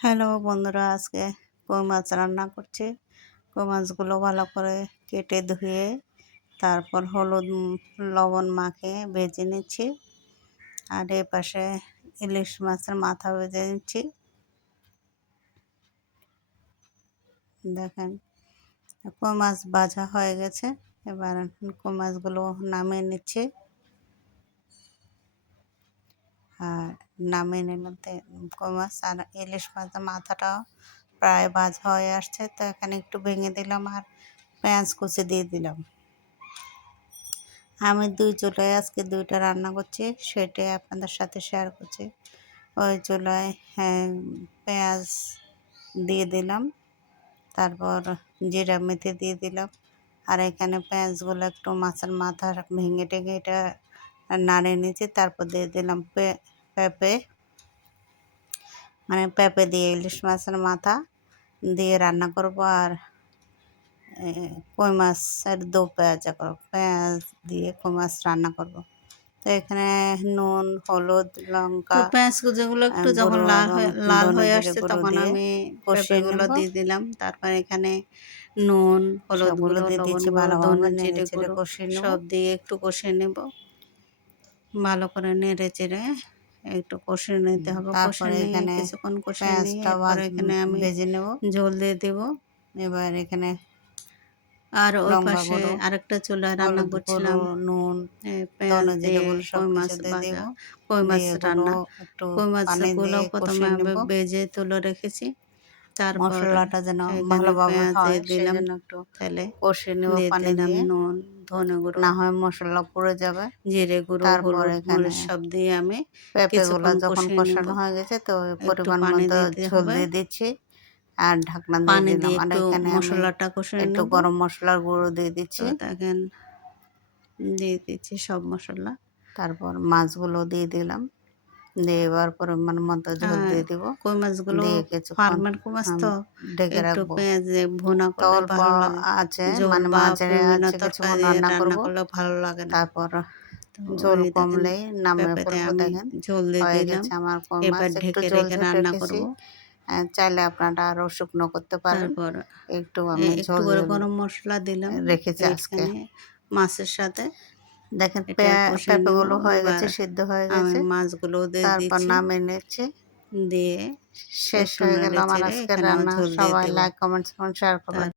Hello বন্ধুরা, আজকে কই মাছ রান্না করছি। কই মাছগুলো ভালো করে কেটে ধুয়ে তারপর হলুদ লবণ মাখিয়ে ভেজে নিচ্ছি। আর এ পাশে ইলিশ মাছের মাথা ভেজে নিচ্ছি। দেখেন, কই মাছ ভাজা হয়ে গেছে। এবার কই মাছগুলো নামিয়ে নিচ্ছি। আর নামিয়ে নিলাম কই মাছ আর ইলিশ মাছের মাথাটাও প্রায় ভাজা হয়ে আসছে। তো এখানে একটু ভেঙে দিলাম আর পেঁয়াজ কুচি দিয়ে দিলাম। আমি দুই চুলায় আজকে দুইটা রান্না করছি, সেটাই আপনাদের সাথে শেয়ার করছি। ওই চুলায় পেঁয়াজ দিয়ে দিলাম, তারপর জিরা মেথি দিয়ে দিলাম। আর এখানে পেঁয়াজগুলো একটু মাছের মাথা ভেঙে টেঙে এটা নাড়িয়ে নিয়েছি। তারপর দিয়ে দিলাম পেঁপে, মানে পেঁপে দিয়ে ইলিশ মাছের মাথা দিয়ে রান্না করব। আর কই মাছের দো পেঁয়াজ দিয়ে কই মাছ রান্না করব। তো এখানে নুন, হলুদ, লঙ্কা, পেঁয়াজ কুচিগুলো একটু যখন লাল হয়ে আসছে তখন আমি পেঁপেগুলো দিয়ে দিলাম। তারপর এখানে নুন, হলুদ গুঁড়ো, লবণ গুঁড়ো, ধনে জিরে গুঁড়ো সব দিয়ে একটু কষিয়ে নেব। ভালো করে নেড়ে চেড়ে একটু কষিয়ে নিতে হবে। তারপরে এখানে কিছুক্ষণ কষিয়ে নিয়ে এরপরে এখানে আমি ভেজে নেব। ঝোল দিয়ে দেব। এবার এখানে আর ওই পাশে আরেকটা চুলায় রান্না করছিলাম, নুন, পেঁয়াজ দিয়ে কই মাছ ভাজা, কই মাছ রান্না। কই মাছগুলো প্রথমে আমি ভেজে তুলে রেখেছি। তারপর মশলাটা যেন ভালোভাবে হয় সেজন্য একটু তেলে কষিয়ে নেব পানি দিলাম দিয়ে, নুন, ধনে গুঁড়ো, না হয় মশলা পুড়ে যাবে। জিরে গুঁড়ো, তারপর হলুদ, এখানে মরিচ সব দিয়ে আমি পেঁপেগুলো কিছুক্ষণ যখন কষিয়ে নেব। কষানো হয়ে গেছে তো একটু পরিমাণ পানি মতো দিতে ঝোল হবে। দিয়ে দিচ্ছি আর ঢাকনা দিয়ে পানি দিলাম। দিয়ে আর একটু এখানে আমি মশলাটা কষিয়ে একটু নেব। গরম মশলার গুঁড়ো দিয়ে দিচ্ছি। তো দেখেন দিয়ে দিচ্ছি সব মশলা। তারপর মাছগুলো দিয়ে দিলাম, দিয়ে এবার পরিমাণ মতো ঝোল দিয়ে দিব। কই মাছগুলো দিয়ে কিছুক্ষণ ফার্মের কই মাছ তো ঢেকে একটু রাখবো। পেঁয়াজে ভুনা তো করলে অল্প ভালো লাগে। আছে, ঝোল মানে বা মাঝারে বিভিন্ন আছে, কিছুক্ষণ তরকারি রান্না রান্না করব। করলে ভালো লাগে না। তারপর তো ঝোল ওই দেখেন কমলেই নামিয়ে পেঁপেতে ফেলবো। আমি দেখেন ঝোল দিয়ে হয়ে দিলাম। গেছে আমার কই মাছ। এবার একটু ঢেকে ঝোল রেখে ঝোল রান্না রেখেছি, করব। চাইলে আপনারা আরও শুকনো করতে পারেন। তারপর একটু আমি একটু ঝোল করে ঝোল গরম মশলা দিলাম রেখেছি আজকে। এইখানে মাছের সাথে। দেখেন এটা কষিয়ে নেব। পেঁপেগুলো হয়ে এবার গেছে, সিদ্ধ হয়ে আমি গেছে। মাছগুলো দিয়ে তারপর দিচ্ছি, নামিয়ে নিচ্ছি। দিয়ে শেষ একটু হয়ে গেল নেড়ে আমার চেড়ে আজকের এখানেও রান্না। ঝোল দিয়ে সবাই দেব। লাইক, কমেন্টস, শেয়ার করবেন।